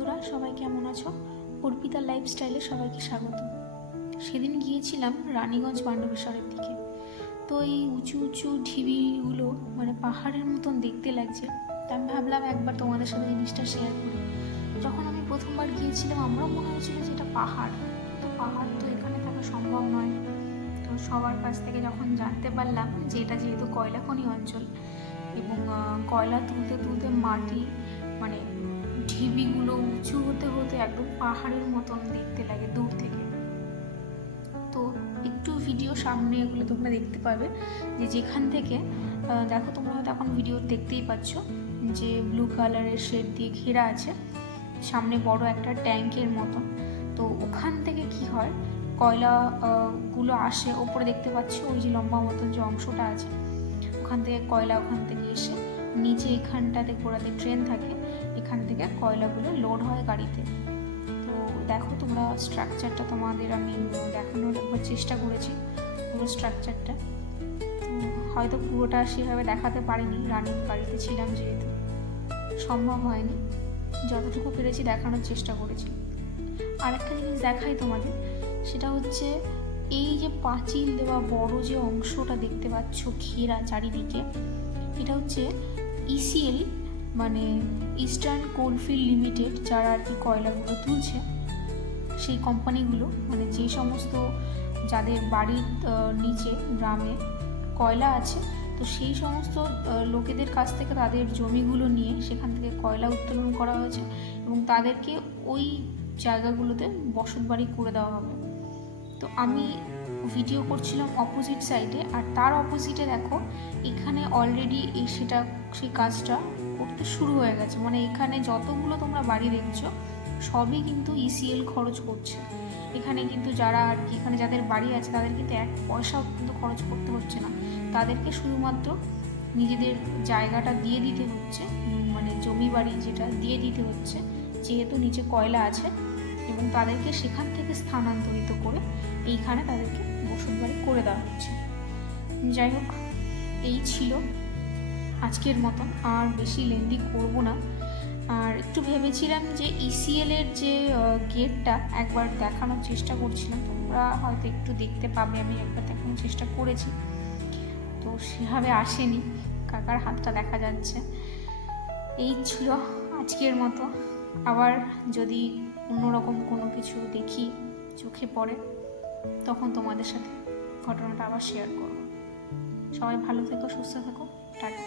বন্ধুরা, সবাই কেমন আছো? অর্পিতা লাইফস্টাইলে সবাইকে স্বাগত। সেদিন গিয়েছিলাম রানীগঞ্জ পাণ্ডবেশ্বরের দিকে। তো এই উঁচু উঁচু ঢিবিগুলো মানে পাহাড়ের মতন দেখতে লাগছে। তা আমি ভাবলাম একবার তোমাদের সাথে জিনিসটা শেয়ার করি। যখন আমি প্রথমবার গিয়েছিলাম আমারও মনে হয়েছিল যে এটা পাহাড়, তো পাহাড় তো এখানে থাকা সম্ভব নয়। তো সবার কাছ থেকে যখন জানতে পারলাম যে এটা যেহেতু কয়লা খনি অঞ্চল এবং কয়লা তুলতে তুলতে মাটি মানে ঢিবিগুলো উঁচু হতে হতে একদম পাহাড়ের মতন দেখতে লাগে দূর থেকে। তো একটু ভিডিও সামনে এগুলো তোমরা দেখতে পাবে যে যেখান থেকে দেখো, তোমরা হয়তো এখন ভিডিও দেখতেই পাচ্ছ যে ব্লু কালারের শেড দিয়ে ঘেরা আছে, সামনে বড় একটা ট্যাঙ্কের মতন। তো ওখান থেকে কি হয়, কয়লা গুলো আসে ওপরে, দেখতে পাচ্ছ ওই যে লম্বা মতন যে অংশটা আছে, ওখান থেকে কয়লা ওখান থেকে এসে নিচে এখানটাতে গোড়াতে ট্রেন থাকে, এখান থেকে কয়লাগুলো লোড হয় গাড়িতে। তো দেখো তোমরা স্ট্রাকচারটা, তোমাদের আমি দেখানোর একবার চেষ্টা করেছি পুরো স্ট্রাকচারটা। হয়তো পুরোটা সেভাবে দেখাতে পারিনি, রানিং গাড়িতে ছিলাম যেহেতু সম্ভব হয়নি, যতটুকু পেরেছি দেখানোর চেষ্টা করেছি। আর একটা জিনিস দেখাই তোমাদের, সেটা হচ্ছে এই যে পাঁচিল দেওয়া বড় যে অংশটা দেখতে পাচ্ছ ঘেরা চারিদিকে, এটা হচ্ছে ইসিএল মানে ইস্টার্ন কোলফিল্ড লিমিটেড, যারা আর কি কয়লাগুলো তুলছে সেই কোম্পানিগুলো, মানে যে সমস্ত যাদের বাড়ির নিচে গ্রামে কয়লা আছে, তো সেই সমস্ত লোকেদের কাছ থেকে তাদের জমিগুলো নিয়ে সেখান থেকে কয়লা উত্তোলন করা হয়েছে এবং তাদেরকে ওই জায়গাগুলোতে বসত বাড়ি করে দেওয়া হবে। তো আমি ভিডিও করছিলাম অপোজিট সাইডে, আর তার অপোজিটে দেখো এখানে অলরেডি সেই কাজটা করতে শুরু হয়ে গেছে। মানে এখানে যতগুলো তোমরা বাড়ি দেখছো সবই কিন্তু ইসিএল খরচ করছে। এখানে কিন্তু যারা আর কি এখানে যাদের বাড়ি আছে তাদের কিন্তু এক পয়সাও কিন্তু খরচ করতে হচ্ছে না, তাদেরকে শুধুমাত্র নিজেদের জায়গাটা দিয়ে দিতে হচ্ছে, মানে জমি বাড়ি যেটা দিয়ে দিতে হচ্ছে, যেহেতু নিচে কয়লা আছে, এবং তাদেরকে সেখান থেকে স্থানান্তরিত করে এইখানে তাদেরকে বসত বাড়ি করে দেওয়া হচ্ছে। যাই হোক, এই ছিল আজকের মতন, আর বেশি লেন্দি করব না। আর একটু ভেবেছিলাম যে ইসিএল এর যে গেটটা একবার দেখানোর চেষ্টা করছিলাম, তোমরা হয়তো একটু দেখতে পাবে, আমি একবার দেখানোর চেষ্টা করেছি, তো সেভাবে আসেনি, কাকার হাতটা দেখা যাচ্ছে। এই ছিল আজকের মতো। আবার যদি অন্যরকম কোনো কিছু দেখি চোখে পড়ে তখন তোমাদের সাথে ঘটনাটা আবার শেয়ার করব। সবাই ভালো থেকো, সুস্থ থেকো, টাটা।